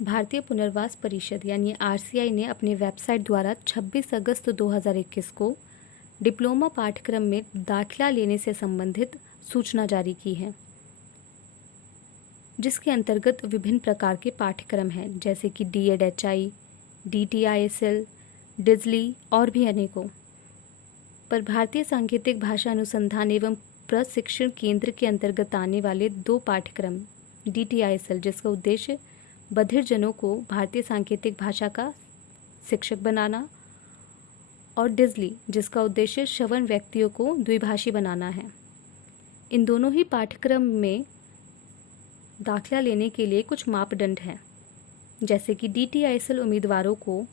भारतीय पुनर्वास परिषद यानी आरसीआई ने अपनी वेबसाइट द्वारा 26 अगस्त 2021 को डिप्लोमा पाठ्यक्रम में दाखिला लेने से संबंधित सूचना जारी की है, जिसके अंतर्गत विभिन्न प्रकार के पाठ्यक्रम हैं जैसे कि DED-HI, DTISL, डिजली और भी अनेकों। पर भारतीय सांकेतिक भाषा अनुसंधान एवं प्रशिक्षण केंद्र के अंतर्गत आने वाले 2 पाठ्यक्रम DTISL, जिसका उद्देश्य बधिरजनों को भारतीय सांकेतिक भाषा का शिक्षक बनाना, और डिजली, जिसका उद्देश्य श्रवण व्यक्तियों को द्विभाषी बनाना है। इन दोनों ही पाठ्यक्रम में दाखिला लेने के लिए कुछ मापदंड हैं, जैसे कि DTISL उम्मीदवारों को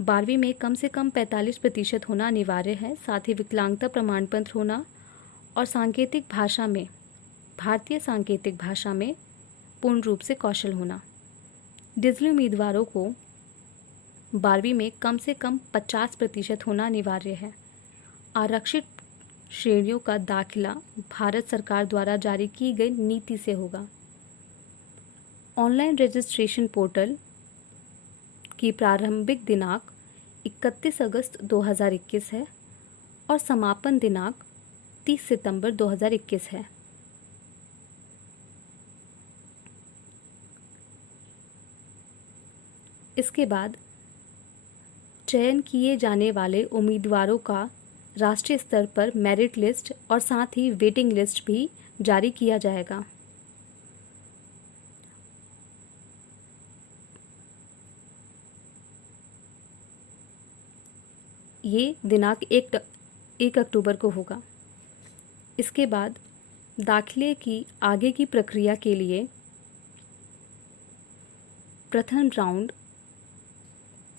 12वीं में कम से कम 45% होना अनिवार्य है, साथ ही विकलांगता प्रमाण पत्र होना और सांकेतिक भाषा में, भारतीय सांकेतिक भाषा में पूर्ण रूप से कौशल होना। डिजली उम्मीदवारों को 12वीं में कम से कम 50% होना अनिवार्य है। आरक्षित श्रेणियों का दाखिला भारत सरकार द्वारा जारी की गई नीति से होगा। ऑनलाइन रजिस्ट्रेशन पोर्टल की प्रारंभिक दिनांक 31 अगस्त 2021 है और समापन दिनांक 30 सितंबर 2021 है। इसके बाद चयन किए जाने वाले उम्मीदवारों का राष्ट्रीय स्तर पर मेरिट लिस्ट और साथ ही वेटिंग लिस्ट भी जारी किया जाएगा। ये दिनांक 1 अक्टूबर को होगा। इसके बाद दाखिले की आगे की प्रक्रिया के लिए प्रथम राउंड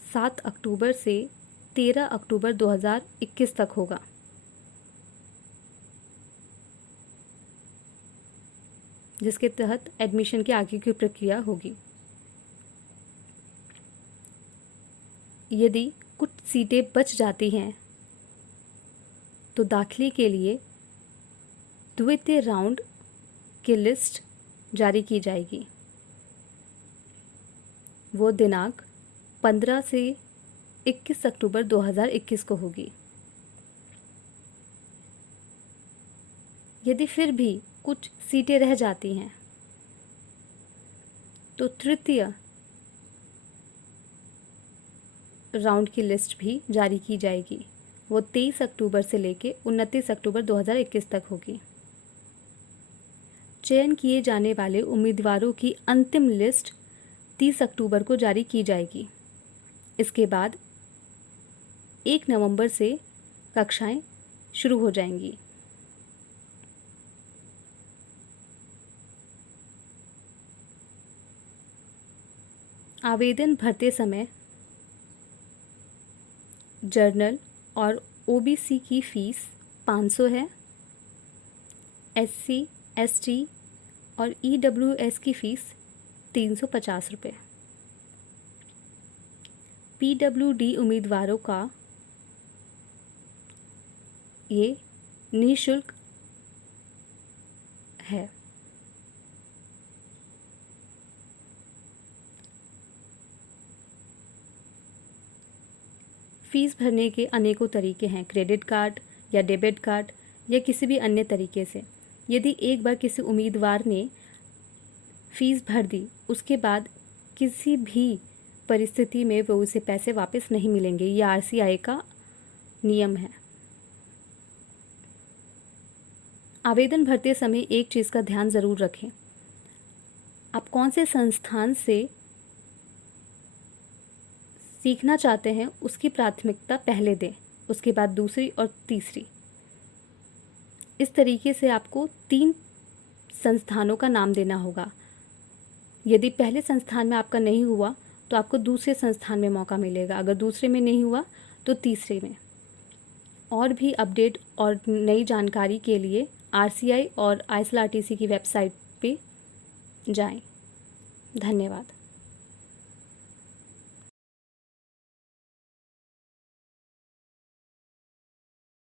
7 अक्टूबर से 13 अक्टूबर 2021 तक होगा। जिसके तहत एडमिशन की आगे की प्रक्रिया होगी। यदि कुछ सीटें बच जाती हैं तो दाखिले के लिए द्वितीय राउंड की लिस्ट जारी की जाएगी। वो दिनांक 15 से 21 अक्टूबर 2021 को होगी। यदि फिर भी कुछ सीटें रह जाती हैं तो तृतीय राउंड की लिस्ट भी जारी की जाएगी। वो 23 अक्टूबर से लेकर 29 अक्टूबर 2021 तक होगी। चयन किए जाने वाले उम्मीदवारों की अंतिम लिस्ट 30 अक्टूबर को जारी की जाएगी। इसके बाद 1 नवंबर से कक्षाएं शुरू हो जाएंगी। आवेदन भरते समय जर्नल और OBC की फ़ीस 500 है। SC, ST और EWS की फ़ीस 350 रुपये। PWD उम्मीदवारों का ये निःशुल्क है। फीस भरने के अनेकों तरीके हैं, क्रेडिट कार्ड या डेबिट कार्ड या किसी भी अन्य तरीके से। यदि एक बार किसी उम्मीदवार ने फीस भर दी, उसके बाद किसी भी परिस्थिति में वो उसे पैसे वापस नहीं मिलेंगे। ये RCI का नियम है। आवेदन भरते समय एक चीज़ का ध्यान ज़रूर रखें, आप कौन से संस्थान से सीखना चाहते हैं उसकी प्राथमिकता पहले दें, उसके बाद दूसरी और तीसरी। इस तरीके से आपको 3 संस्थानों का नाम देना होगा। यदि पहले संस्थान में आपका नहीं हुआ तो आपको दूसरे संस्थान में मौका मिलेगा, अगर दूसरे में नहीं हुआ तो तीसरे में। और भी अपडेट और नई जानकारी के लिए RCI और ISL RTC की वेबसाइट पे जाएं। धन्यवाद।